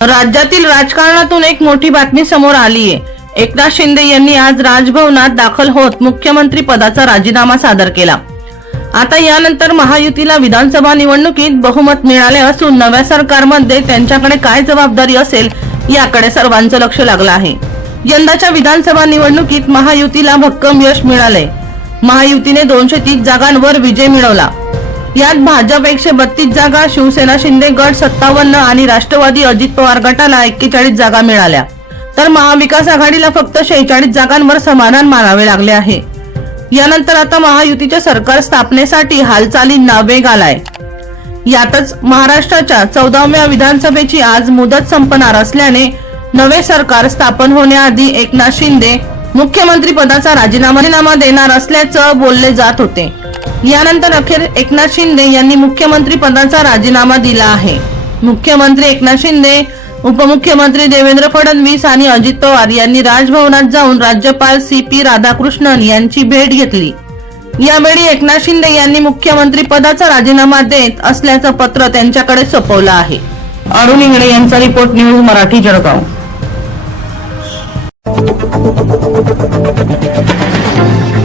राज्यातील राजकारणातून एक मोठी बातमी समोर आली आहे एकनाथ शिंदे यांनी आज राजभवनात दाखल होत मुख्यमंत्री पदाचा राजीनामा सादर केला. आता यानंतर महायुतीला विधानसभा निवडणुकीत बहुमत मिळाले असून नव्या सरकारमध्ये त्यांच्याकडे काय जबाबदारी असेल याकडे सर्वांचं लक्ष लागलं आहे. यंदाच्या विधानसभा निवडणुकीत महायुतीला भक्कम यश मिळालंय. महायुतीने दोनशे तीस जागांवर विजय मिळवला. यात भाजप एकशे बत्तीस जागा शिवसेना शिंदे गट सत्तावन्न आणि राष्ट्रवादी अजित पवार गटाला एक्केचाळीस जागा मिळाल्या. तर महाविकास आघाडीला फक्त शेहेचाळीस जागांवर समाधान मानावे लागले आहे. यानंतर आता महायुतीच्या सरकार स्थापनेसाठी हालचालींना वेग आलाय यातच महाराष्ट्राच्या चौदाव्या विधानसभेची आज मुदत संपणार असल्याने नवे सरकार स्थापन होण्याआधी एकनाथ शिंदे मुख्यमंत्री पदाचा राजीनामा देणार असल्याचं बोलले जात होते. यानंतर अखेर एकनाथ शिंदे यांनी मुख्यमंत्री पदाचा राजीनामा दिला आहे. मुख्यमंत्री एकनाथ शिंदे उपमुख्यमंत्री देवेंद्र फडणवीस आणि अजित पवार यांनी राजभवनात जाऊन राज्यपाल सी पी राधाकृष्णन यांची भेट घेतली. यावेळी एकनाथ शिंदे यांनी मुख्यमंत्री पदाचा राजीनामा देत असल्याचं पत्र त्यांच्याकडे सोपवलं आहे. अरुण इंगळे यांचा report news Marathi Jalgaon. Thank you.